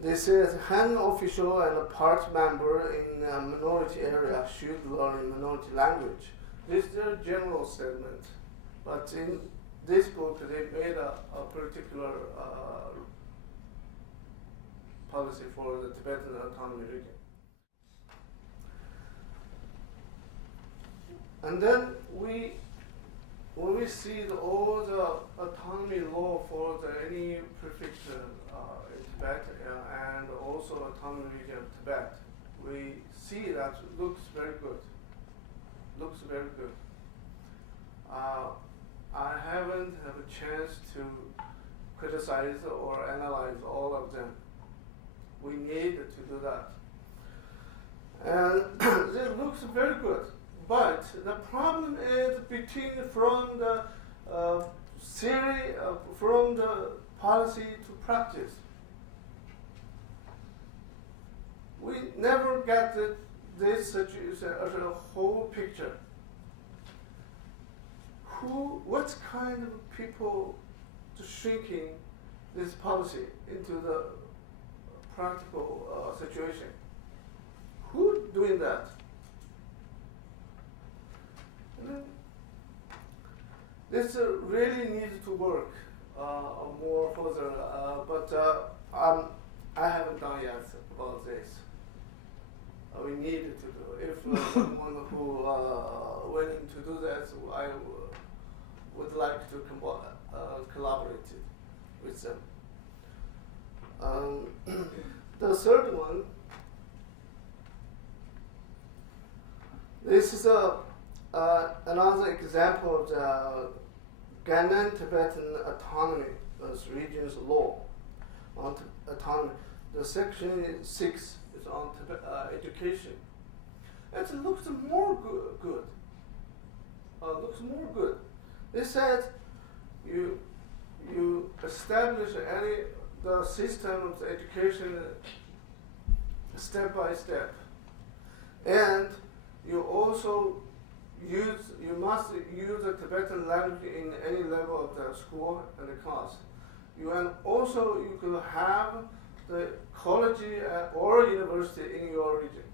This is Han official and a part member in a minority area should learn minority language. This is a general statement, but in this book they made a particular policy for the Tibetan autonomy region. And then when we see all the autonomy law for any prefecture in Tibet and also autonomy region of Tibet, we see that it looks very good. Looks very good. I haven't had a chance to criticize or analyze all of them. We need to do that. And it looks very good. But the problem is from the theory, from the policy to practice. We never get this situation as a whole picture. What kind of people shrinking this policy into the practical situation? Who doing that? This really needs to work more further, but I haven't done yet about this. We need to do. If someone who willing to do that, I would like to collaborate with them. The third one. This is another example of the Gannan Tibetan autonomy, this region's law on autonomy. The section 6 is on education. It looks more good. Looks more good. They said you establish the system of education step by step, and you also you must use the Tibetan language in any level of the school and the class. You could have the college or university in your region.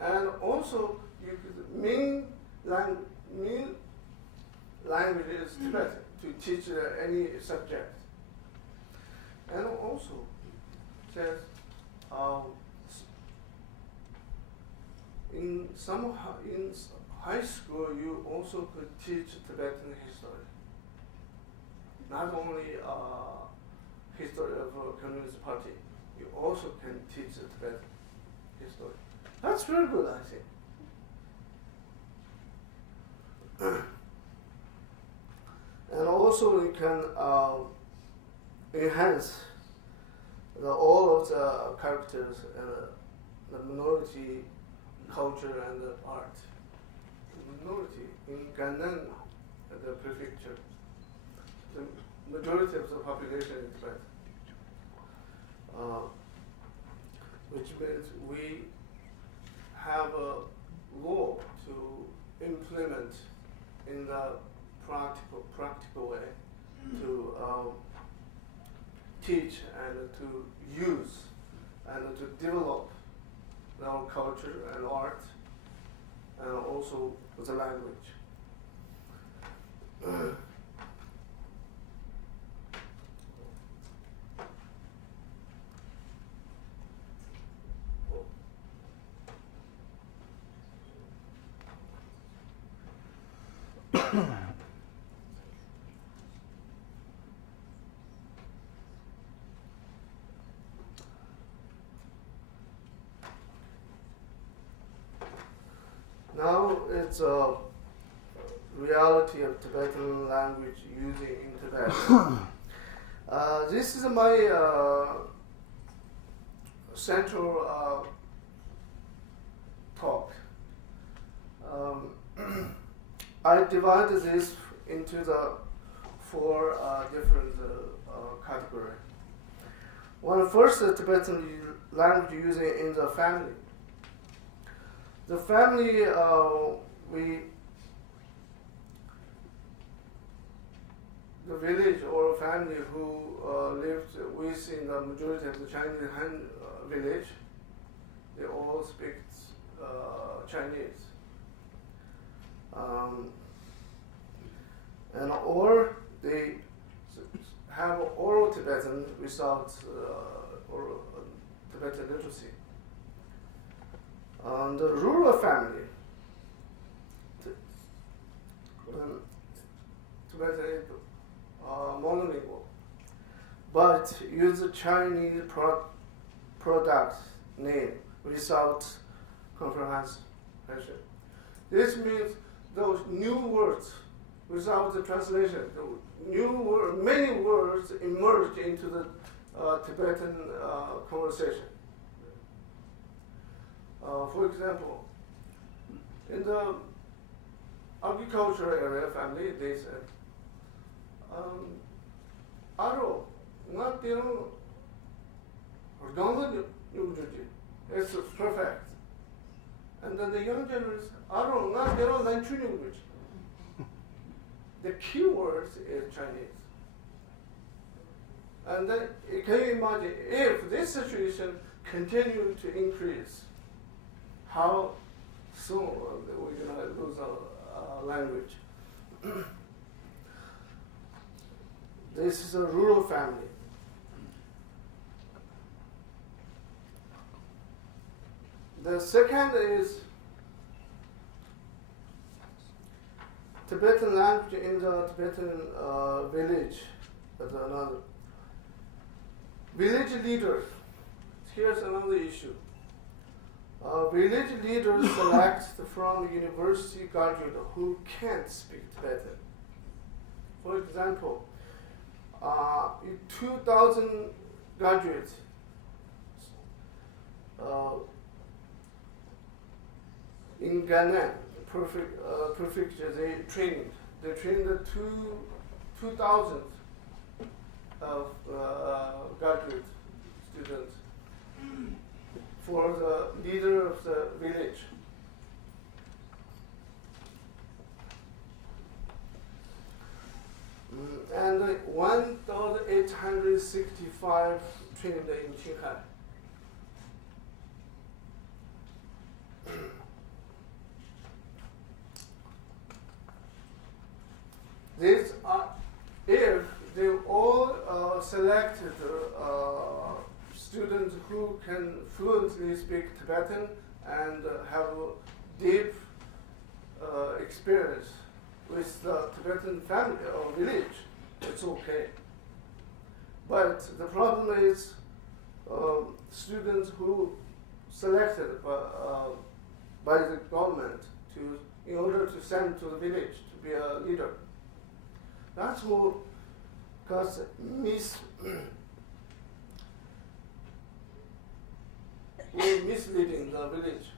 And also you could main language is Tibetan to teach any subject. And also says in high school, you also could teach Tibetan history. Not only history of Communist Party, you also can teach Tibetan history. That's very good, I think. And also you can enhance all of the characters and the minority culture and art. The minority in Gannan, the prefecture, the majority of the population in Tibet, which means we have a law to implement in the practical way to teach and to use and to develop our culture and art, and also the language. Now it's a reality of Tibetan language using in Tibet. This is my central talk. I divided this into the 4 different categories. One, first, the Tibetan language using in the family. The family, the village or family who lived within the majority of the Chinese Han village, they all speak Chinese. And or they have oral Tibetan without oral Tibetan literacy. The rural family, Tibetan is monolingual, but use a Chinese product name without comprehension. This means those new words without the translation, many words emerge into the Tibetan conversation. For example, in the agricultural area family, they said, "Aro, not it's perfect." And then the young generation, "Aro, not the key word is Chinese. And then can you imagine if this situation continues to increase, how soon we're going to lose our language? This is a rural family. The second is Tibetan language in the Tibetan village. That's another. Village leaders. Here's another issue. Village leaders select from university graduates who can't speak Tibetan. For example, 2,000 graduates in Ghana prefecture, they trained the 2,000 of graduate students for the leader of the village. And 1,865 trained in Qinghai. These are, if they all selected students who can fluently speak Tibetan and have deep experience with the Tibetan family or village, it's okay. But the problem is students who selected by the government in order to send to the village to be a leader. That's what causes misleading the village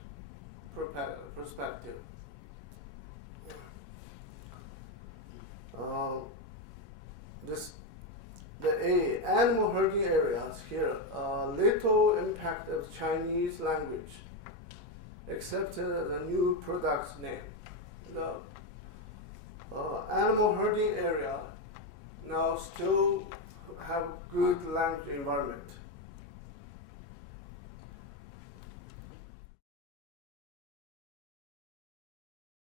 perspective. The animal herding areas here, little impact of Chinese language, except the new product's name. The animal herding area now still have good language environment.